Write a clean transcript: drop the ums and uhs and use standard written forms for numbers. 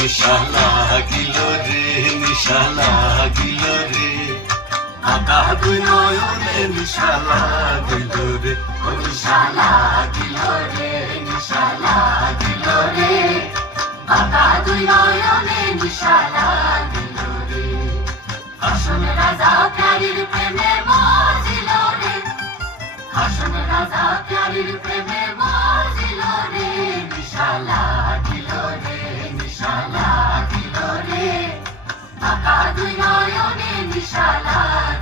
নিশা লাগিল রে, নিশা লাগিল রে, আকা দুই নয়নে নিশা লাগিল রে, ও নিশা লাগিল রে, নিশা লাগিল রে, আকা দুই নয়নে নিশা লাগিল রে। হাসন রাজা প্যারীর প্রেমে মজিল রে, হাসন রাজা প্যারীর প্রেমে মজিল রে, নিশা লাগিল রে, নিশা লাগিল রে, আকা দুই নয়নে নিশা লাগিল